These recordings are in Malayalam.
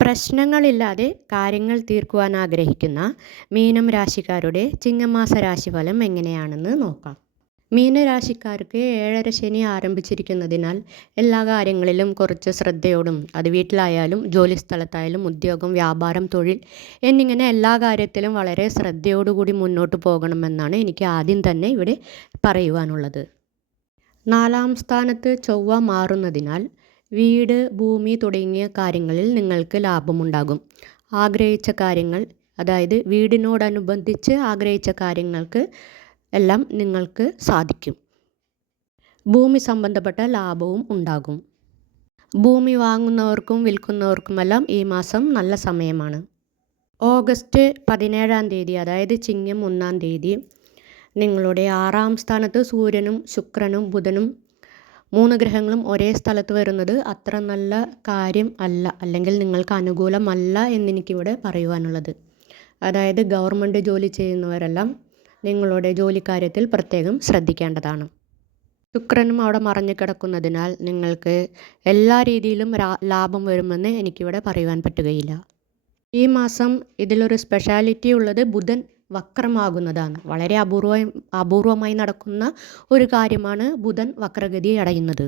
പ്രശ്നങ്ങളില്ലാതെ കാര്യങ്ങൾ തീർക്കുവാൻ ആഗ്രഹിക്കുന്ന മീനം രാശിക്കാരുടെ ചിങ്ങമാസ രാശിഫലം എങ്ങനെയാണെന്ന് നോക്കാം. മീനരാശിക്കാർക്ക് ഏഴര ശനി ആരംഭിച്ചിരിക്കുന്നതിനാൽ എല്ലാ കാര്യങ്ങളിലും കുറച്ച് ശ്രദ്ധയോടും അത് വീട്ടിലായാലും ജോലി സ്ഥലത്തായാലും ഉദ്യോഗം വ്യാപാരം തൊഴിൽ എന്നിങ്ങനെ എല്ലാ കാര്യത്തിലും വളരെ ശ്രദ്ധയോടുകൂടി മുന്നോട്ട് പോകണമെന്നാണ് എനിക്ക് ആദ്യം തന്നെ ഇവിടെ പറയുവാനുള്ളത്. നാലാം സ്ഥാനത്ത് ചൊവ്വ മാറുന്നതിനാൽ വീട് ഭൂമി തുടങ്ങിയ കാര്യങ്ങളിൽ നിങ്ങൾക്ക് ലാഭമുണ്ടാകും. ആഗ്രഹിച്ച കാര്യങ്ങൾ അതായത് വീടിനോടനുബന്ധിച്ച് ആഗ്രഹിച്ച കാര്യങ്ങൾക്ക് എല്ലാം നിങ്ങൾക്ക് സാധിക്കും. ഭൂമി സംബന്ധപ്പെട്ട ലാഭവും ഉണ്ടാകും. ഭൂമി വാങ്ങുന്നവർക്കും വിൽക്കുന്നവർക്കുമെല്ലാം ഈ മാസം നല്ല സമയമാണ്. ഓഗസ്റ്റ് പതിനേഴാം തീയതി അതായത് ചിങ്ങം ഒന്നാം തീയതി നിങ്ങളുടെ ആറാം സ്ഥാനത്ത് സൂര്യനും ശുക്രനും ബുധനും മൂന്ന് ഗ്രഹങ്ങളും ഒരേ സ്ഥലത്ത് വരുന്നത് അത്ര നല്ല കാര്യം അല്ല അല്ലെങ്കിൽ നിങ്ങൾക്ക് അനുകൂലമല്ല എന്നെനിക്കിവിടെ പറയുവാനുള്ളത്. അതായത് ഗവൺമെന്റ് ജോലി ചെയ്യുന്നവരെല്ലാം നിങ്ങളുടെ ജോലിക്കാര്യത്തിൽ പ്രത്യേകം ശ്രദ്ധിക്കേണ്ടതാണ്. ശുക്രനും അവിടെ മറഞ്ഞു കിടക്കുന്നതിനാൽ നിങ്ങൾക്ക് എല്ലാ രീതിയിലും ലാഭം വരുമെന്ന് എനിക്കിവിടെ പറയുവാൻ പറ്റുകയില്ല. ഈ മാസം ഇതിലൊരു സ്പെഷ്യാലിറ്റി ഉള്ളത് ബുധൻ വക്രമാകുന്നതാണ്. വളരെ അപൂർവ അപൂർവമായി നടക്കുന്ന ഒരു കാര്യമാണ് ബുധൻ വക്രഗതി അടയുന്നത്.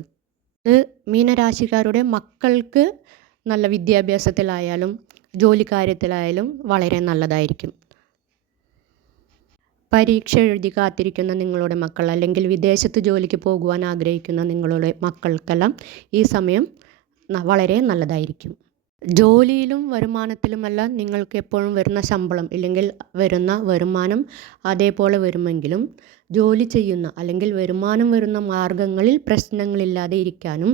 ഇത് മീനരാശിക്കാരുടെ മക്കൾക്ക് നല്ല വിദ്യാഭ്യാസത്തിലായാലും ജോലിക്കാര്യത്തിലായാലും വളരെ നല്ലതായിരിക്കും. പരീക്ഷ എഴുതി കാത്തിരിക്കുന്ന നിങ്ങളുടെ മക്കൾ അല്ലെങ്കിൽ വിദേശത്ത് ജോലിക്ക് പോകുവാൻ ആഗ്രഹിക്കുന്ന നിങ്ങളുടെ മക്കൾക്കെല്ലാം ഈ സമയം വളരെ നല്ലതായിരിക്കും. ജോലിയിലും വരുമാനത്തിലുമെല്ലാം നിങ്ങൾക്ക് എപ്പോഴും വരുന്ന ശമ്പളം ഇല്ലെങ്കിൽ വരുന്ന വരുമാനം അതേപോലെ വരുമെങ്കിലും ജോലി ചെയ്യുന്ന അല്ലെങ്കിൽ വരുമാനം വരുന്ന മാർഗങ്ങളിൽ പ്രശ്നങ്ങളില്ലാതെ ഇരിക്കാനും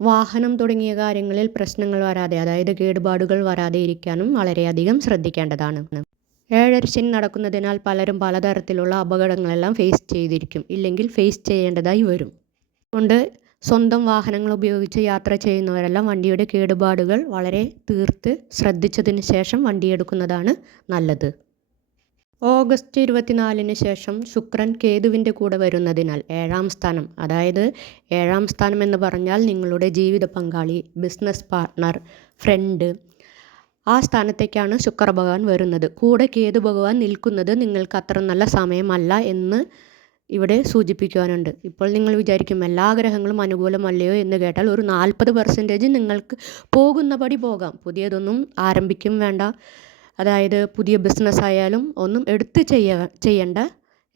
വാഹനം തുടങ്ങിയ കാര്യങ്ങളിൽ പ്രശ്നങ്ങൾ വരാതെ അതായത് കേടുപാടുകൾ വരാതെ ഇരിക്കാനും വളരെയധികം ശ്രദ്ധിക്കേണ്ടതാണ്. ഏഴരശനി നടക്കുന്നതിനാൽ പലരും പലതരത്തിലുള്ള അപകടങ്ങളെല്ലാം ഫേസ് ചെയ്തിരിക്കും. ഇല്ലെങ്കിൽ ഫേസ് ചെയ്യേണ്ടതായി വരും. അതുകൊണ്ട് സ്വന്തം വാഹനങ്ങൾ ഉപയോഗിച്ച് യാത്ര ചെയ്യുന്നവരെല്ലാം വണ്ടിയുടെ കേടുപാടുകൾ വളരെ തീർത്ത് ശ്രദ്ധിച്ചതിന് ശേഷം വണ്ടിയെടുക്കുന്നതാണ് നല്ലത്. ഓഗസ്റ്റ് ഇരുപത്തിനാലിന് ശേഷം ശുക്രൻ കേതുവിന്റെ കൂടെ വരുന്നതിനാൽ ഏഴാം സ്ഥാനം അതായത് ഏഴാം സ്ഥാനം എന്ന് പറഞ്ഞാൽ നിങ്ങളുടെ ജീവിത പങ്കാളി ബിസിനസ് പാർട്ണർ ഫ്രണ്ട് ആ സ്ഥാനത്തേക്കാണ് ശുക്ര ഭഗവാൻ വരുന്നത്. കൂടെ കേതു ഭഗവാൻ നിൽക്കുന്നത് നിങ്ങൾക്ക് അത്ര നല്ല സമയമല്ല എന്ന് ഇവിടെ സൂചിപ്പിക്കുവാനുണ്ട്. ഇപ്പോൾ നിങ്ങൾ വിചാരിക്കും എല്ലാ ഗ്രഹങ്ങളും അനുകൂലമല്ലയോ എന്ന് കേട്ടാൽ ഒരു നാൽപ്പത് പെർസെന്റേജ് നിങ്ങൾക്ക് പോകുന്നപടി പോകാം. പുതിയതൊന്നും ആരംഭിക്കും വേണ്ട. അതായത് പുതിയ ബിസിനസ് ആയാലും ഒന്നും എടുത്ത് ചെയ്യ ചെയ്യേണ്ട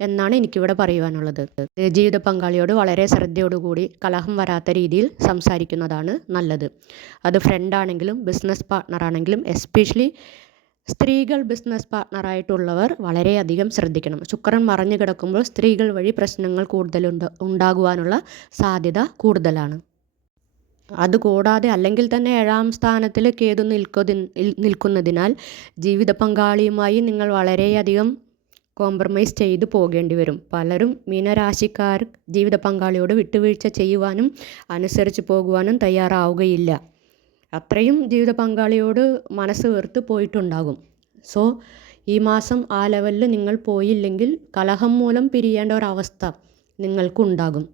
എന്നാണ് എനിക്കിവിടെ പറയുവാനുള്ളത്. ജീവിത പങ്കാളിയോട് വളരെ ശ്രദ്ധയോടുകൂടി കലഹം വരാത്ത രീതിയിൽ സംസാരിക്കുന്നതാണ് നല്ലത്. അത് ഫ്രണ്ടാണെങ്കിലും ബിസിനസ് പാർട്ണറാണെങ്കിലും എസ്പെഷ്യലി സ്ത്രീകൾ ബിസിനസ് പാർട്ട്ണറായിട്ടുള്ളവർ വളരെയധികം ശ്രദ്ധിക്കണം. ശുക്രൻ മറഞ്ഞു കിടക്കുമ്പോൾ സ്ത്രീകൾ വഴി പ്രശ്നങ്ങൾ കൂടുതലുണ്ട് ഉണ്ടാകുവാനുള്ള സാധ്യത കൂടുതലാണ്. അതുകൂടാതെ അല്ലെങ്കിൽ തന്നെ ഏഴാം സ്ഥാനത്തിൽ കേതു നിൽക്കതി നിൽക്കുന്നതിനാൽ ജീവിത പങ്കാളിയുമായി നിങ്ങൾ വളരെയധികം കോംപ്രമൈസ് ചെയ്തു പോകേണ്ടി വരും. പലരും മീനരാശിക്കാർ ജീവിത പങ്കാളിയോട് വിട്ടുവീഴ്ച ചെയ്യുവാനും അനുസരിച്ച് പോകുവാനും തയ്യാറാവുകയില്ല. അത്രയും ജീവിത പങ്കാളിയോട് മനസ്സ് വെറുത്ത് പോയിട്ടുണ്ടാകും. സോ ഈ മാസം ആ ലെവലിൽ നിങ്ങൾ പോയില്ലെങ്കിൽ കലഹം മൂലം പിരിയേണ്ട ഒരവസ്ഥ നിങ്ങൾക്കുണ്ടാകും.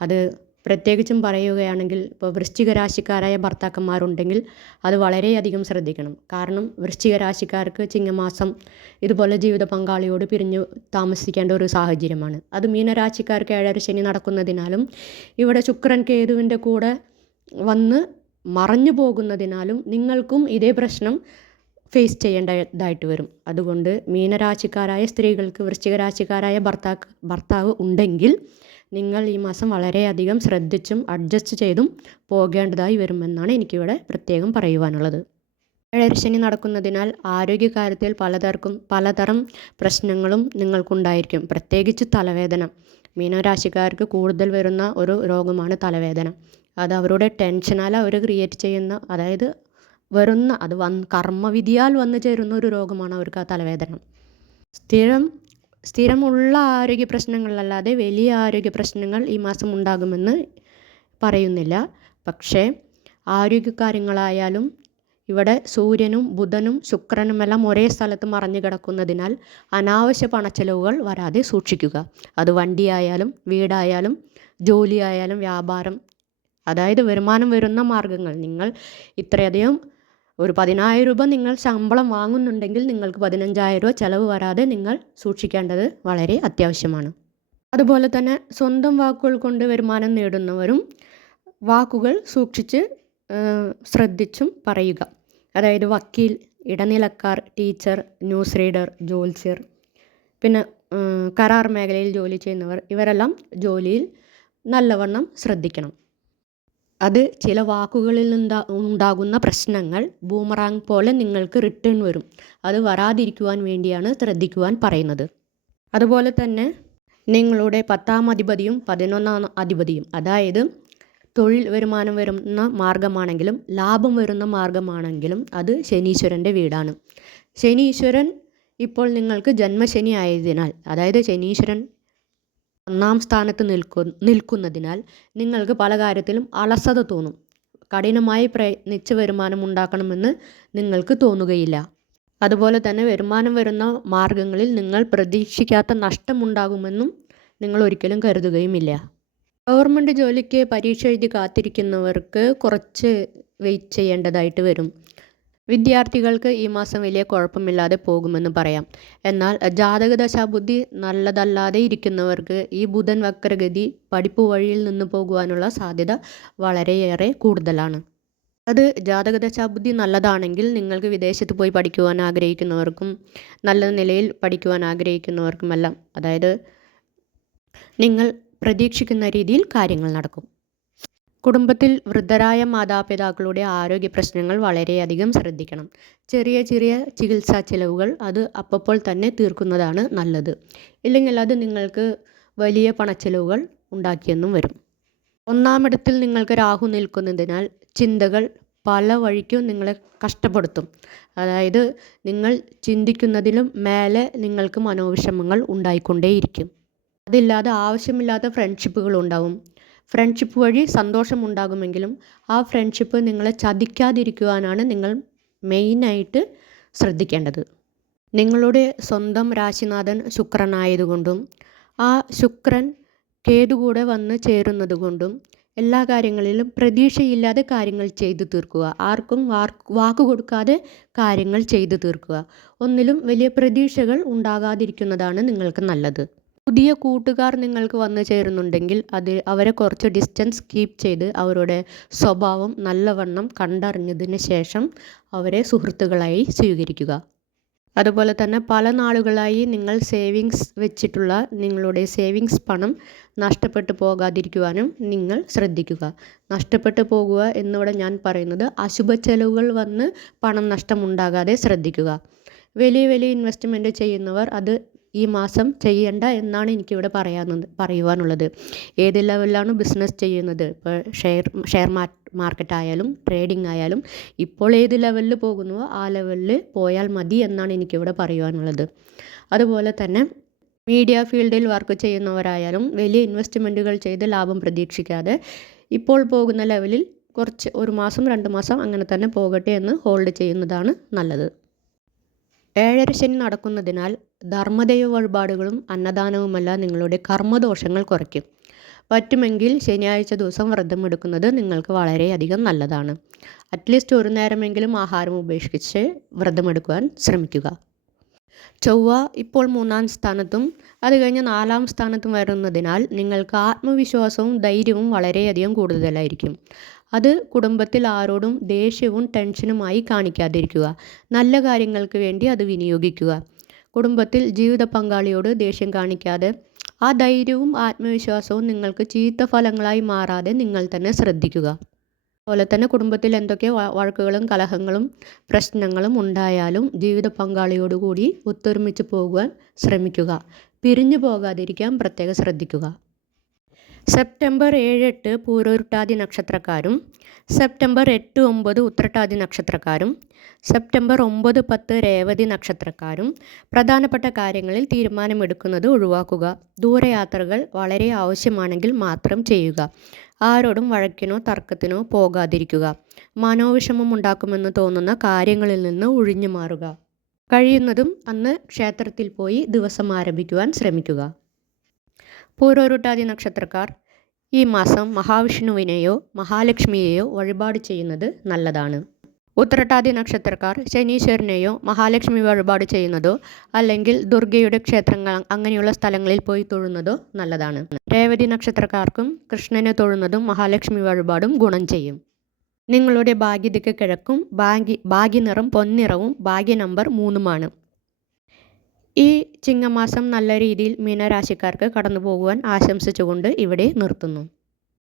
അത് പ്രത്യേകിച്ചും പറയുകയാണെങ്കിൽ ഇപ്പോൾ വൃശ്ചിക രാശിക്കാരായ ഭർത്താക്കന്മാരുണ്ടെങ്കിൽ അത് വളരെയധികം ശ്രദ്ധിക്കണം. കാരണം വൃശ്ചിക രാശിക്കാർക്ക് ചിങ്ങമാസം ഇതുപോലെ ജീവിത പങ്കാളിയോട് പിരിഞ്ഞു താമസിക്കേണ്ട ഒരു സാഹചര്യമാണ്. അത് മീനരാശിക്കാർക്ക് ഏഴര ശനി നടക്കുന്നതിനാലും ഇവിടെ ശുക്രൻ കേതുവിന്റെ കൂടെ വന്ന് മറഞ്ഞു പോകുന്നതിനാലും നിങ്ങൾക്കും ഇതേ പ്രശ്നം ഫേസ് ചെയ്യേണ്ടതായിട്ട് വരും. അതുകൊണ്ട് മീനരാശിക്കാരായ സ്ത്രീകൾക്ക് വൃശ്ചിക രാശിക്കാരായ ഭർത്താക്ക് ഭർത്താവ് ഉണ്ടെങ്കിൽ നിങ്ങൾ ഈ മാസം വളരെയധികം ശ്രദ്ധിച്ചും അഡ്ജസ്റ്റ് ചെയ്തും പോകേണ്ടതായി വരുമെന്നാണ് എനിക്കിവിടെ പ്രത്യേകം പറയുവാനുള്ളത്. ഏഴരശനി നടക്കുന്നതിനാൽ ആരോഗ്യകാര്യത്തിൽ പലതർക്കും പലതരം പ്രശ്നങ്ങളും നിങ്ങൾക്കുണ്ടായിരിക്കും. പ്രത്യേകിച്ച് തലവേദന. മീനരാശിക്കാർക്ക് കൂടുതൽ വരുന്ന ഒരു രോഗമാണ് തലവേദന. അത് അവരുടെ ടെൻഷനാൽ അവർ ക്രിയേറ്റ് ചെയ്യുന്ന അതായത് വരുന്ന അത് വന്ന് കർമ്മവിധിയാൽ വന്നു ചേരുന്ന ഒരു രോഗമാണ് അവർക്ക് ആ തലവേദന. സ്ഥിരം സ്ഥിരമുള്ള ആരോഗ്യ പ്രശ്നങ്ങളല്ലാതെ വലിയ ആരോഗ്യ പ്രശ്നങ്ങൾ ഈ മാസം ഉണ്ടാകുമെന്ന് പറയുന്നില്ല. പക്ഷേ ആരോഗ്യകാര്യങ്ങളായാലും ഇവിടെ സൂര്യനും ബുധനും ശുക്രനും എല്ലാം ഒരേ സ്ഥലത്ത് മറഞ്ഞു കിടക്കുന്നതിനാൽ അനാവശ്യ പണച്ചെലവുകൾ വരാതെ സൂക്ഷിക്കുക. അത് വണ്ടിയായാലും വീടായാലും ജോലിയായാലും വ്യാപാരം അതായത് വരുമാനം വരുന്ന മാർഗങ്ങൾ നിങ്ങൾ ഇത്രയധികം ഒരു പതിനായിരം രൂപ നിങ്ങൾ ശമ്പളം വാങ്ങുന്നുണ്ടെങ്കിൽ നിങ്ങൾക്ക് പതിനഞ്ചായിരം രൂപ ചിലവ് വരാതെ നിങ്ങൾ സൂക്ഷിക്കേണ്ടത് വളരെ അത്യാവശ്യമാണ്. അതുപോലെ തന്നെ സ്വന്തം വാക്കുകൾ കൊണ്ട് വരുമാനം നേടുന്നവരും വാക്കുകൾ സൂക്ഷിച്ച് ശ്രദ്ധിച്ചും പറയുക. അതായത് വക്കീൽ ഇടനിലക്കാർ ടീച്ചർ ന്യൂസ് റീഡർ ജോത്സ്യർ പിന്നെ കരാർ മേഖലയിൽ ജോലി ചെയ്യുന്നവർ ഇവരെല്ലാം ജോലിയിൽ നല്ലവണ്ണം ശ്രദ്ധിക്കണം. അത് ചില വാക്കുകളിൽ നിന്നാ ഉണ്ടാകുന്ന പ്രശ്നങ്ങൾ ബൂമറാങ് പോലെ നിങ്ങൾക്ക് റിട്ടേൺ വരും. അത് വരാതിരിക്കുവാൻ വേണ്ടിയാണ് ശ്രദ്ധിക്കുവാൻ പറയുന്നത്. അതുപോലെ തന്നെ നിങ്ങളുടെ പത്താം അധിപതിയും പതിനൊന്നാം അധിപതിയും അതായത് തൊഴിൽ വരുമാനം വരുന്ന മാർഗമാണെങ്കിലും ലാഭം വരുന്ന മാർഗമാണെങ്കിലും അത് ശനീശ്വരന്റെ വീടാണ്. ശനീശ്വരൻ ഇപ്പോൾ നിങ്ങൾക്ക് ജന്മശനി ആയതിനാൽ അതായത് ശനീശ്വരൻ ഒന്നാം സ്ഥാനത്ത് നിൽക്കു നിൽക്കുന്നതിനാൽ നിങ്ങൾക്ക് പല കാര്യത്തിലും അലസത തോന്നും. കഠിനമായി പ്രയത്നിച്ച് വരുമാനം ഉണ്ടാക്കണമെന്ന് നിങ്ങൾക്ക് തോന്നുകയില്ല. അതുപോലെ തന്നെ വരുമാനം വരുന്ന മാർഗങ്ങളിൽ നിങ്ങൾ പ്രതീക്ഷിക്കാത്ത നഷ്ടമുണ്ടാകുമെന്നും നിങ്ങൾ ഒരിക്കലും കരുതുകയുമില്ല. ഗവൺമെന്റ് ജോലിക്ക് പരീക്ഷ എഴുതി കാത്തിരിക്കുന്നവർക്ക് കുറച്ച് വെയിറ്റ് ചെയ്യേണ്ടതായിട്ട് വരും. വിദ്യാർത്ഥികൾക്ക് ഈ മാസം വലിയ കുഴപ്പമില്ലാതെ പോകുമെന്ന് പറയാം. എന്നാൽ ജാതക ജാതകദശാബുദ്ധി നല്ലതല്ലാതെ ഇരിക്കുന്നവർക്ക് ഈ ബുധൻ വക്രഗതി പഠിപ്പ് വഴിയിൽ നിന്ന് പോകുവാനുള്ള സാധ്യത വളരെയേറെ കൂടുതലാണ്. അത് ജാതകദശാബുദ്ധി നല്ലതാണെങ്കിൽ നിങ്ങൾക്ക് വിദേശത്ത് പോയി പഠിക്കുവാൻ ആഗ്രഹിക്കുന്നവർക്കും നല്ല നിലയിൽ പഠിക്കുവാൻ ആഗ്രഹിക്കുന്നവർക്കുമെല്ലാം. അതായത് നിങ്ങൾ പ്രതീക്ഷിക്കുന്ന രീതിയിൽ കാര്യങ്ങൾ നടക്കും. കുടുംബത്തിൽ വൃദ്ധരായ മാതാപിതാക്കളുടെ ആരോഗ്യ പ്രശ്നങ്ങൾ വളരെയധികം ശ്രദ്ധിക്കണം. ചെറിയ ചെറിയ ചികിത്സാ ചിലവുകൾ അത് അപ്പോൾ തന്നെ തീർക്കുന്നതാണ് നല്ലത്. ഇല്ലെങ്കിൽ അത് നിങ്ങൾക്ക് വലിയ പണച്ചിലവുകൾ ഉണ്ടാക്കിയെന്നും വരും. ഒന്നാമിടത്തിൽ നിങ്ങൾക്ക് രാഹു നിൽക്കുന്നതിനാൽ ചിന്തകൾ പല വഴിക്കും നിങ്ങളെ കഷ്ടപ്പെടുത്തും. അതായത് നിങ്ങൾ ചിന്തിക്കുന്നതിലും മേലെ നിങ്ങൾക്ക് മനോവിഷമങ്ങൾ ഉണ്ടായിക്കൊണ്ടേയിരിക്കും. അതില്ലാതെ ആവശ്യമില്ലാത്ത ഫ്രണ്ട്ഷിപ്പുകൾ ഉണ്ടാവും. ഫ്രണ്ട്ഷിപ്പ് വഴി സന്തോഷമുണ്ടാകുമെങ്കിലും ആ ഫ്രണ്ട്ഷിപ്പ് നിങ്ങളെ ചതിക്കാതിരിക്കുവാനാണ് നിങ്ങൾ മെയിനായിട്ട് ശ്രദ്ധിക്കേണ്ടത്. നിങ്ങളുടെ സ്വന്തം രാശിനാഥൻ ശുക്രനായതുകൊണ്ടും ആ ശുക്രൻ കേതു കൂടെ വന്ന് ചേരുന്നതുകൊണ്ടും എല്ലാ കാര്യങ്ങളിലും പ്രതീക്ഷയില്ലാതെ കാര്യങ്ങൾ ചെയ്തു തീർക്കുക. ആർക്കും വാക്ക് കൊടുക്കാതെ കാര്യങ്ങൾ ചെയ്തു തീർക്കുക. ഒന്നിലും വലിയ പ്രതീക്ഷകൾ ഉണ്ടാകാതിരിക്കുന്നതാണ് നിങ്ങൾക്ക് നല്ലത്. പുതിയ കൂട്ടുകാർ നിങ്ങൾക്ക് വന്നു ചേരുന്നുണ്ടെങ്കിൽ അത് അവരെ കുറച്ച് ഡിസ്റ്റൻസ് കീപ്പ് ചെയ്ത് അവരുടെ സ്വഭാവം നല്ലവണ്ണം കണ്ടറിഞ്ഞതിന് ശേഷം അവരെ സുഹൃത്തുക്കളായി സ്വീകരിക്കുക. അതുപോലെ തന്നെ പല നാളുകളായി നിങ്ങൾ സേവിങ്സ് വെച്ചിട്ടുള്ള നിങ്ങളുടെ സേവിങ്സ് പണം നഷ്ടപ്പെട്ടു പോകാതിരിക്കുവാനും നിങ്ങൾ ശ്രദ്ധിക്കുക. നഷ്ടപ്പെട്ടു പോകുക എന്നിവിടെ ഞാൻ പറയുന്നത് അശുഭ ചെലവുകൾ വന്ന് പണം നഷ്ടമുണ്ടാകാതെ ശ്രദ്ധിക്കുക. വലിയ വലിയ ഇൻവെസ്റ്റ്മെന്റ് ചെയ്യുന്നവർ അത് ഈ മാസം ചെയ്യേണ്ട എന്നാണ് എനിക്കിവിടെ പറയാനുള്ളത് പറയുവാനുള്ളത്. ഏത് ലെവലിലാണ് ബിസിനസ് ചെയ്യുന്നത്? ഇപ്പോൾ ഷെയർ ഷെയർ മാർക്കറ്റ് ആയാലും ട്രേഡിംഗ് ആയാലും ഇപ്പോൾ ഏത് ലെവലിൽ പോകുന്നുവോ ആ ലെവലിൽ പോയാൽ മതി എന്നാണ് എനിക്കിവിടെ പറയുവാനുള്ളത്. അതുപോലെ തന്നെ മീഡിയ ഫീൽഡിൽ വർക്ക് ചെയ്യുന്നവരായാലും വലിയ ഇൻവെസ്റ്റ്മെന്റുകൾ ചെയ്ത് ലാഭം പ്രതീക്ഷിക്കാതെ ഇപ്പോൾ പോകുന്ന ലെവലിൽ കുറച്ച് ഒരു മാസം രണ്ട് മാസം അങ്ങനെ തന്നെ പോകട്ടെ എന്ന് ഹോൾഡ് ചെയ്യുന്നതാണ് നല്ലത്. ഏഴര ശനി നടക്കുന്നതിനാൽ ധർമ്മദൈവ വഴിപാടുകളും അന്നദാനവുമെല്ലാം നിങ്ങളുടെ കർമ്മദോഷങ്ങൾ കുറയ്ക്കും. പറ്റുമെങ്കിൽ ശനിയാഴ്ച ദിവസം വ്രതമെടുക്കുന്നത് നിങ്ങൾക്ക് വളരെയധികം നല്ലതാണ്. അറ്റ്ലീസ്റ്റ് ഒരു നേരമെങ്കിലും ആഹാരം ഉപേക്ഷിച്ച് വ്രതമെടുക്കുവാൻ ശ്രമിക്കുക. ചൊവ്വ ഇപ്പോൾ മൂന്നാം സ്ഥാനത്തും അത് കഴിഞ്ഞ് നാലാം സ്ഥാനത്തും വരുന്നതിനാൽ നിങ്ങൾക്ക് ആത്മവിശ്വാസവും ധൈര്യവും വളരെയധികം കൂടുതലായിരിക്കും. അത് കുടുംബത്തിൽ ആരോടും ദേഷ്യവും ടെൻഷനുമായി കാണിക്കാതിരിക്കുക. നല്ല കാര്യങ്ങൾക്ക് വേണ്ടി അത് വിനിയോഗിക്കുക. കുടുംബത്തിൽ ജീവിത പങ്കാളിയോട് ദേഷ്യം കാണിക്കാതെ ആ ധൈര്യവും ആത്മവിശ്വാസവും നിങ്ങൾക്ക് ചീത്ത ഫലങ്ങളായി മാറാതെ നിങ്ങൾ തന്നെ ശ്രദ്ധിക്കുക. അതുപോലെ തന്നെ കുടുംബത്തിൽ എന്തൊക്കെ വഴക്കുകളും കലഹങ്ങളും പ്രശ്നങ്ങളും ഉണ്ടായാലും ജീവിത പങ്കാളിയോടുകൂടി ഒത്തൊരുമിച്ച് പോകുവാൻ ശ്രമിക്കുക. പിരിഞ്ഞു പോകാതിരിക്കാൻ പ്രത്യേകം ശ്രദ്ധിക്കുക. സെപ്റ്റംബർ ഏഴ് എട്ട് പൂരോരുട്ടാതി നക്ഷത്രക്കാരും സെപ്റ്റംബർ എട്ട് ഒമ്പത് ഉത്രട്ടാതി നക്ഷത്രക്കാരും സെപ്റ്റംബർ ഒമ്പത് പത്ത് രേവതി നക്ഷത്രക്കാരും പ്രധാനപ്പെട്ട കാര്യങ്ങളിൽ തീരുമാനമെടുക്കുന്നത് ഒഴിവാക്കുക. ദൂരയാത്രകൾ വളരെ ആവശ്യമാണെങ്കിൽ മാത്രം ചെയ്യുക. ആരോടും വഴക്കിനോ തർക്കത്തിനോ പോകാതിരിക്കുക. മനോവിഷമം ഉണ്ടാക്കുമെന്ന് തോന്നുന്ന കാര്യങ്ങളിൽ നിന്ന് ഒഴിഞ്ഞു മാറുക. കഴിയുന്നതും അന്ന് ക്ഷേത്രത്തിൽ പോയി ദിവസം ആരംഭിക്കുവാൻ ശ്രമിക്കുക. പൂരോരുട്ടാതി നക്ഷത്രക്കാർ ഈ മാസം മഹാവിഷ്ണുവിനെയോ മഹാലക്ഷ്മിയെയോ വഴിപാട് ചെയ്യുന്നത് നല്ലതാണ്. ഉത്രട്ടാതി നക്ഷത്രക്കാർ ശനീശ്വരനെയോ മഹാലക്ഷ്മി വഴിപാട് ചെയ്യുന്നതോ അല്ലെങ്കിൽ ദുർഗയുടെ ക്ഷേത്രങ്ങൾ അങ്ങനെയുള്ള സ്ഥലങ്ങളിൽ പോയി തൊഴുന്നതോ നല്ലതാണ്. രേവതി നക്ഷത്രക്കാർക്കും കൃഷ്ണനെ തൊഴുന്നതും മഹാലക്ഷ്മി വഴിപാടും ഗുണം ചെയ്യും. നിങ്ങളുടെ ഭാഗ്യതയ്ക്ക് കിഴക്കും ഭാഗ്യ ഭാഗ്യനിറം പൊന്നിറവും ഭാഗ്യ നമ്പർ മൂന്നുമാണ്. ഈ ചിങ്ങമാസം നല്ല രീതിയിൽ മീനരാശിക്കാർക്ക് കടന്നു പോകുവാൻ ആശംസിച്ചുകൊണ്ട് ഇവിടെ നിർത്തുന്നു.